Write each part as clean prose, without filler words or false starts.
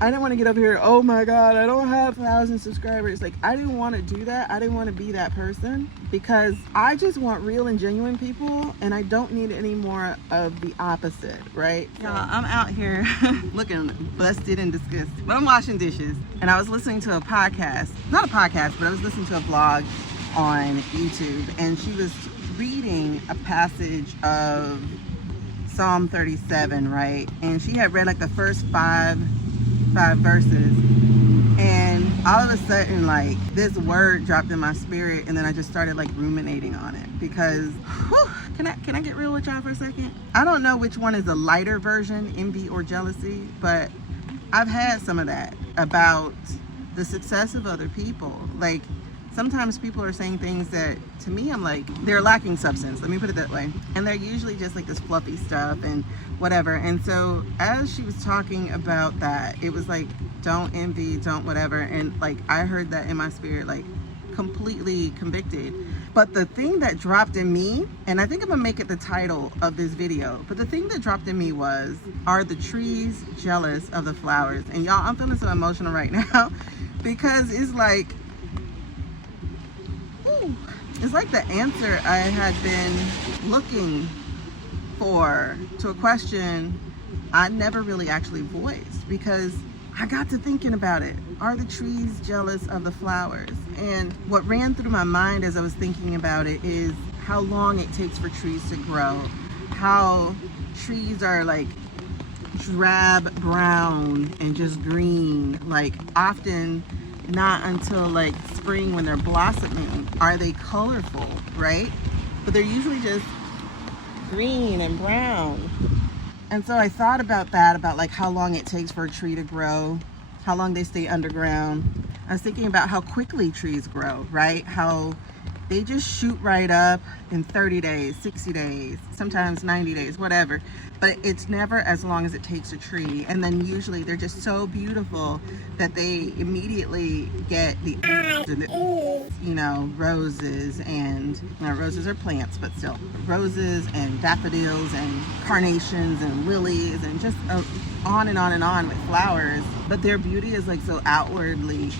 I didn't want to get up here, oh my God, I don't have 1,000 subscribers. Like, I didn't want to do that. I didn't want to be that person because I just want real and genuine people, and I don't need any more of the opposite, right? Y'all, I'm out here looking busted and disgusted, but I'm washing dishes, and I was listening to a podcast, not a podcast, but I was listening to a vlog on YouTube, and she was reading a passage of Psalm 37, right? And she had read like the first five verses, and all of a sudden, like, this word dropped in my spirit, and then I just started like ruminating on it because can I get real with y'all for a second? I don't know which one is a lighter version, envy or jealousy, but I've had some of that about the success of other people. Like, sometimes people are saying things that to me I'm like, they're lacking substance, let me put it that way, and they're usually just like this fluffy stuff and whatever. And so as she was talking about that, it was like, don't envy, don't whatever, and like I heard that in my spirit, like completely convicted. But the thing that dropped in me, and I think I'm gonna make it the title of this video, but the thing that dropped in me was, are the trees jealous of the flowers? And y'all, I'm feeling so emotional right now because it's like, it's like the answer I had been looking for to a question I never really actually voiced, because I got to thinking about it. Are the trees jealous of the flowers? And what ran through my mind as I was thinking about it is how long it takes for trees to grow, how trees are like drab brown and just green, like often not until like spring when they're blossoming are they colorful, right? But they're usually just green and brown. And so I thought about that, about like how long it takes for a tree to grow, how long they stay underground. I was thinking about how quickly trees grow, right? How they just shoot right up in 30 days, 60 days, sometimes 90 days, whatever. But it's never as long as it takes a tree. And then usually they're just so beautiful that they immediately get the, you know, roses, and roses are plants, but still roses and daffodils and carnations and lilies and just on and on and on with flowers. But their beauty is like so outwardly,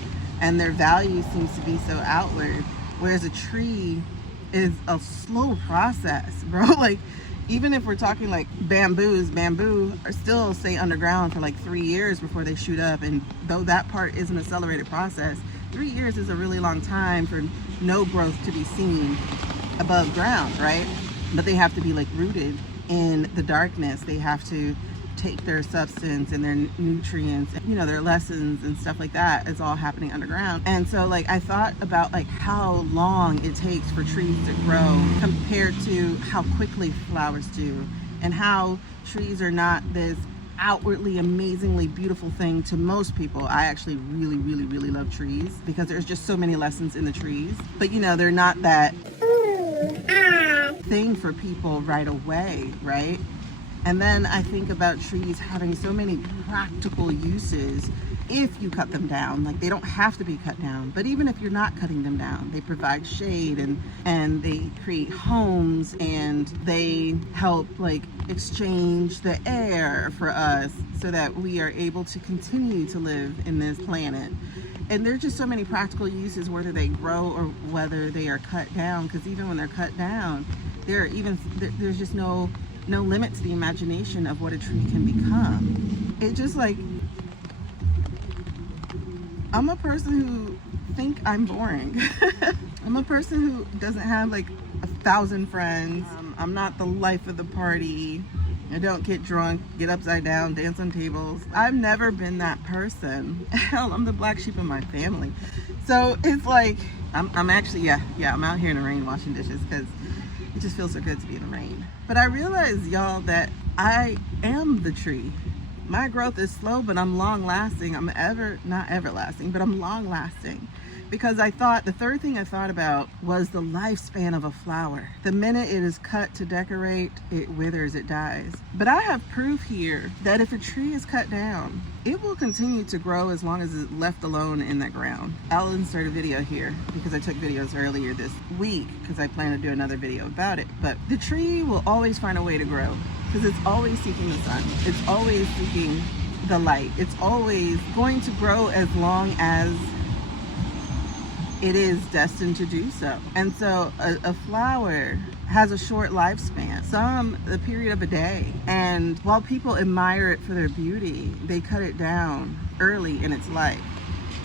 and their value seems to be so outward. Whereas a tree is a slow process, bro. Like, even if we're talking like bamboo are still stay underground for like 3 years before they shoot up. And though that part is an accelerated process, 3 years is a really long time for no growth to be seen above ground, right? But they have to be like rooted in the darkness. They have to take their substance and their nutrients, you know, their lessons and stuff like that. It's all happening underground. And so like I thought about like how long it takes for trees to grow compared to how quickly flowers do, and how trees are not this outwardly amazingly beautiful thing to most people. I actually really love trees because there's just so many lessons in the trees, but you know, they're not that thing for people right away, right? And then I think about trees having so many practical uses if you cut them down. Like, they don't have to be cut down, but even if you're not cutting them down, they provide shade, and they create homes, and they help like exchange the air for us so that we are able to continue to live in this planet. And there's just so many practical uses, whether they grow or whether they are cut down, because even when they're cut down, there's just no limit to the imagination of what a tree can become. It just like, I'm a person who think I'm boring. I'm a person who doesn't have like 1,000 friends. I'm not the life of the party. I don't get drunk, get upside down, dance on tables. I've never been that person. Hell, I'm the black sheep in my family. So it's like, I'm actually, I'm out here in the rain washing dishes because it just feels so good to be in the rain. But I realize, y'all, that I am the tree. My growth is slow, but I'm long lasting. I'm not everlasting, but I'm long lasting. Because I thought, the third thing I thought about was the lifespan of a flower. The minute it is cut to decorate, it withers, it dies. But I have proof here that if a tree is cut down, it will continue to grow as long as it's left alone in the ground. I'll insert a video here because I took videos earlier this week because I plan to do another video about it. But the tree will always find a way to grow because it's always seeking the sun. It's always seeking the light. It's always going to grow as long as it is destined to do so. And so a flower has a short lifespan, some the period of a day. And while people admire it for their beauty, they cut it down early in its life.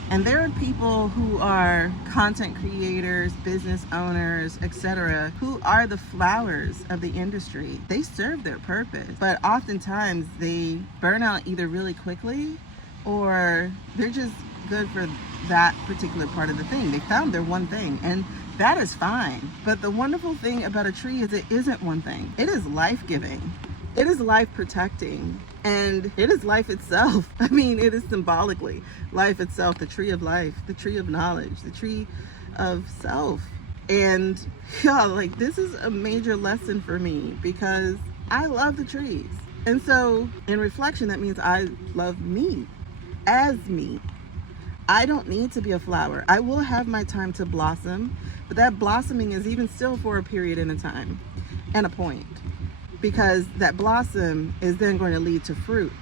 And there are people who are content creators, business owners, etc., who are the flowers of the industry. They serve their purpose, but oftentimes they burn out either really quickly or they're just good for that particular part of the thing. They found their one thing, and that is fine. But the wonderful thing about a tree is it isn't one thing. It is life-giving. It is life-protecting. And it is life itself. I mean, it is symbolically life itself, the tree of life, the tree of knowledge, the tree of self. And yeah, like this is a major lesson for me because I love the trees. And so in reflection, that means I love me as me. I don't need to be a flower. I will have my time to blossom, but that blossoming is even still for a period in a time and a point, because that blossom is then going to lead to fruit.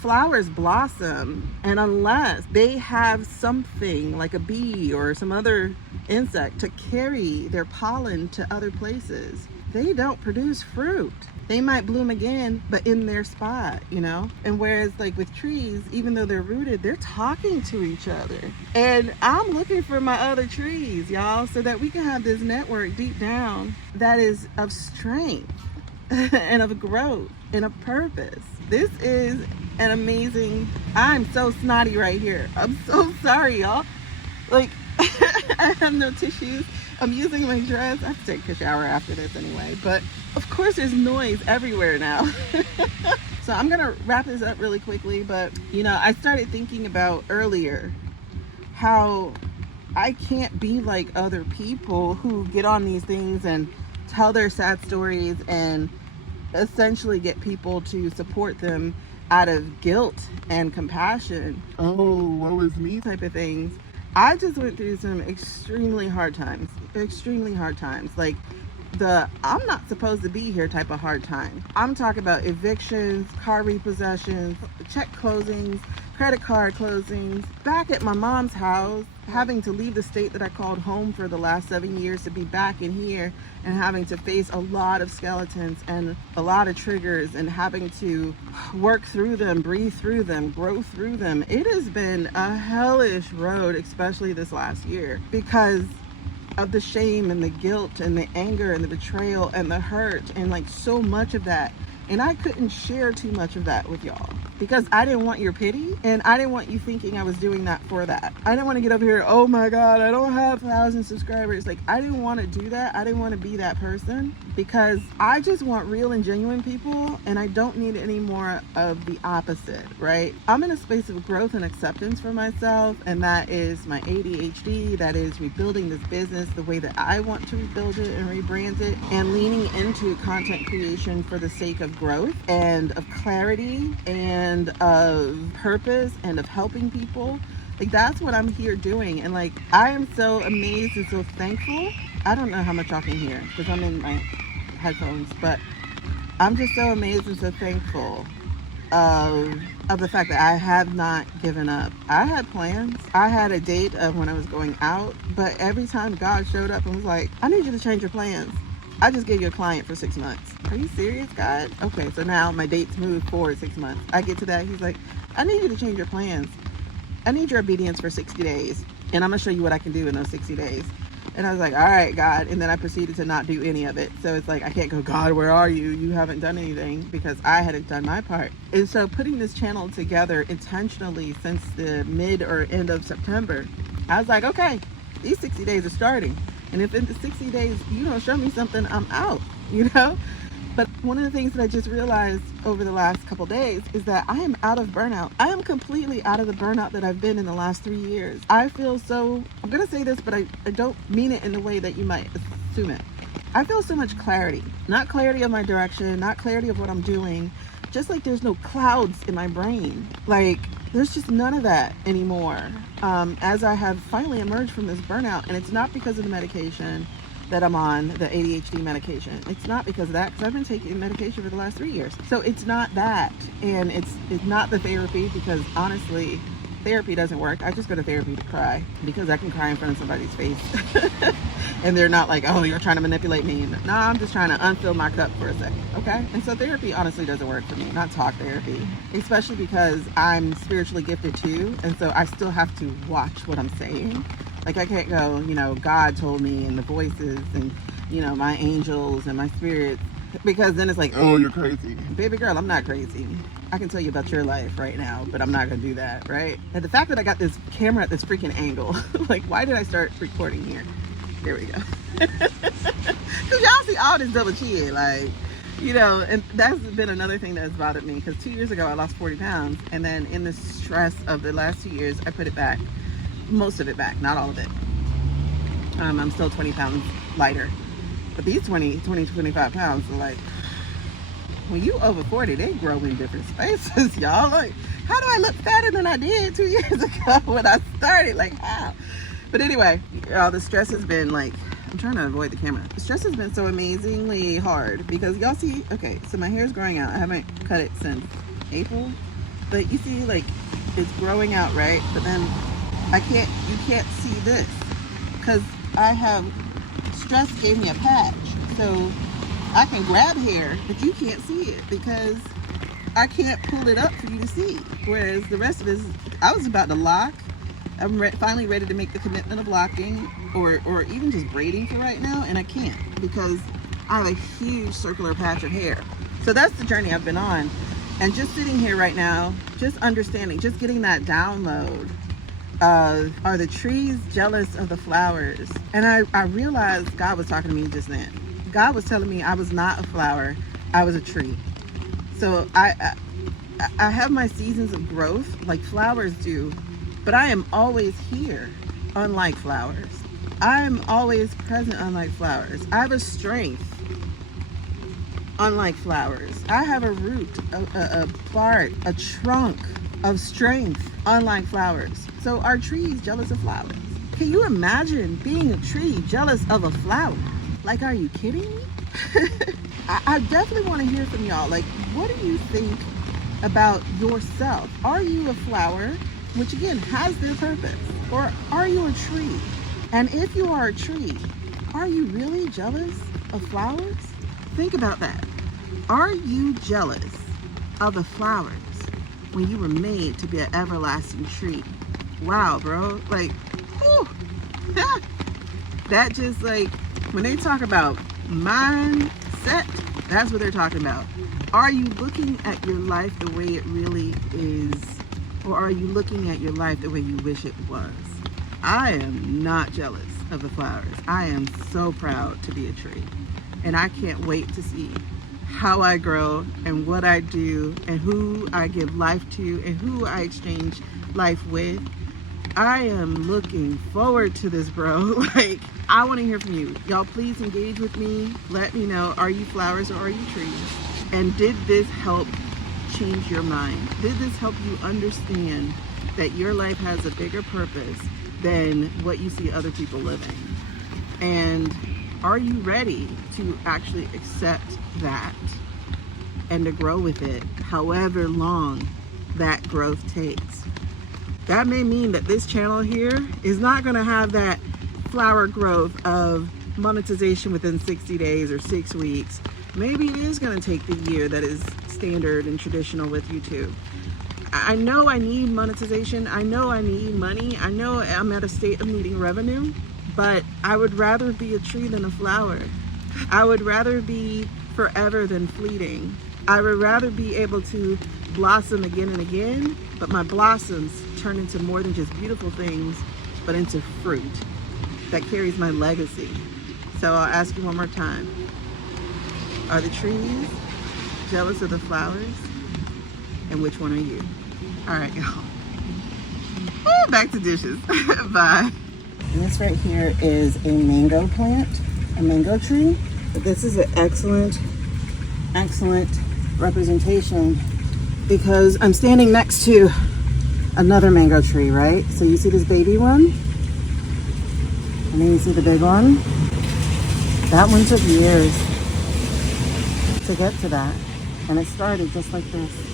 Flowers blossom, and unless they have something like a bee or some other insect to carry their pollen to other places, they don't produce fruit. They might bloom again, but in their spot, you know? And whereas like with trees, even though they're rooted, they're talking to each other. And I'm looking for my other trees, y'all, so that we can have this network deep down that is of strength and of growth and of purpose. This is an amazing, I'm so snotty right here. I'm so sorry, y'all. Like, I have no tissues. I'm using my dress. I have to take a shower after this anyway, but of course there's noise everywhere now. So I'm gonna wrap this up really quickly, but you know, I started thinking about earlier how I can't be like other people who get on these things and tell their sad stories and essentially get people to support them out of guilt and compassion. Oh, woe is me type of things. I just went through some extremely hard times. Like the I'm not supposed to be here type of hard time. I'm talking about evictions, car repossessions, check closings, credit card closings, back at my mom's house, having to leave the state that I called home for the last 7 years to be back in here and having to face a lot of skeletons and a lot of triggers and having to work through them, breathe through them, grow through them. It has been a hellish road, especially this last year, because of the shame and the guilt and the anger and the betrayal and the hurt and like so much of that. And I couldn't share too much of that with y'all because I didn't want your pity and I didn't want you thinking I was doing that for that. I didn't want to get up here, oh my God, I don't have 1,000 subscribers. Like, I didn't want to do that. I didn't want to be that person because I just want real and genuine people and I don't need any more of the opposite, right? I'm in a space of growth and acceptance for myself, and that is my ADHD, that is rebuilding this business the way that I want to rebuild it and rebrand it, and leaning into content creation for the sake of growth and of clarity and of purpose and of helping people. Like, that's what I'm here doing. And like, I am so amazed and so thankful. I don't know how much y'all can hear because I'm in my headphones, but I'm just so amazed and so thankful of the fact that I have not given up. I had plans. I had a date of when I was going out, but every time God showed up and was like, I need you to change your plans. I just gave you a client for 6 months. Are you serious, God? Okay, so now my dates move forward 6 months. I get to that. He's like, I need you to change your plans. I need your obedience for 60 days. And I'm going to show you what I can do in those 60 days. And I was like, all right, God. And then I proceeded to not do any of it. So it's like, I can't go, God, where are you? You haven't done anything, because I hadn't done my part. And so putting this channel together intentionally since the mid or end of September, I was like, okay, these 60 days are starting. And if in the 60 days you don't show me something, I'm out, you know? But one of the things that I just realized over the last couple days is that I am out of burnout. I am completely out of the burnout that I've been in the last 3 years. I feel so, I'm gonna say this, but I don't mean it in the way that you might assume it. I feel so much clarity. Not clarity of my direction, not clarity of what I'm doing. Just like there's no clouds in my brain. Like, there's just none of that anymore. As I have finally emerged from this burnout, and it's not because of the medication. that I'm on the ADHD medication. It's not because of that, because I've been taking medication for the last 3 years. So it's not that. And it's not the therapy, because honestly, therapy doesn't work. I just go to therapy to cry, because I can cry in front of somebody's face. And they're not like, oh, you're trying to manipulate me. No, I'm just trying to unfill my cup for a second, okay? And so therapy honestly doesn't work for me, not talk therapy, especially because I'm spiritually gifted too, and so I still have to watch what I'm saying. Like, I can't go, God told me, and the voices, and, my angels and my spirits, because then it's like, oh, you're crazy. Baby girl, I'm not crazy. I can tell you about your life right now, but I'm not going to do that, right? And the fact that I got this camera at this freaking angle, like, why did I start recording here? There we go. Because y'all see all this double chin, like, and that's been another thing that's bothered me, because 2 years ago I lost 40 pounds, and then in the stress of the last 2 years, I put it back. Most of it back, not all of it. I'm still 20 pounds lighter, but these 25 pounds are like, when you over 40, they grow in different spaces, y'all. Like, how do I look fatter than I did 2 years ago when I started? Like, how? But anyway, y'all, the stress has been like, I'm trying to avoid the camera. The stress has been so amazingly hard, because y'all see, okay, so my hair is growing out. I haven't cut it since April, but you see, like, it's growing out, right? But then you can't see this, because stress gave me a patch. So I can grab hair, but you can't see it, because I can't pull it up for you to see. Whereas the rest of it, I was about to lock. I'm finally ready to make the commitment of locking, or even just braiding for right now, and I can't, because I have a huge circular patch of hair. So that's the journey I've been on. And just sitting here right now, just understanding, just getting that download of, are the trees jealous of the flowers? And I realized God was talking to me just then. God was telling me I was not a flower, I was a tree. So I have my seasons of growth like flowers do, but I am always here, unlike flowers. I am always present, unlike flowers. I have a strength, unlike flowers. I have a root, a bark, a trunk of strength, unlike flowers. So are trees jealous of flowers? Can you imagine being a tree jealous of a flower? Like, are you kidding me? I definitely want to hear from y'all. Like, what do you think about yourself? Are you a flower, which again has their purpose, or are you a tree? And if you are a tree, are you really jealous of flowers? Think about that. Are you jealous of the flowers when you were made to be an everlasting tree? Wow, bro. Like, whew, that just, like, when they talk about mindset, that's what they're talking about. Are you looking at your life the way it really is? Or are you looking at your life the way you wish it was? I am not jealous of the flowers. I am so proud to be a tree. And I can't wait to see how I grow and what I do and who I give life to and who I exchange life with. I am looking forward to this, bro. Like, I want to hear from you. Y'all, please engage with me. Let me know, are you flowers or are you trees? And did this help change your mind? Did this help you understand that your life has a bigger purpose than what you see other people living? And are you ready to actually accept that and to grow with it, however long that growth takes? That may mean that this channel here is not going to have that flower growth of monetization within 60 days or 6 weeks. Maybe it is going to take the year that is standard and traditional with YouTube. I know I need monetization. I know I need money. I know I'm at a state of needing revenue, but I would rather be a tree than a flower. I would rather be forever than fleeting. I would rather be able to blossom again and again, but my blossoms turn into more than just beautiful things, but into fruit that carries my legacy. So I'll ask you one more time. Are the trees jealous of the flowers? And which one are you? All right, y'all. Back to dishes. Bye. And this right here is a mango plant, a mango tree. But this is an excellent representation because I'm standing next to another mango tree, right? So you see this baby one, and then you see the big one. That one took years to get to that. And it started just like this.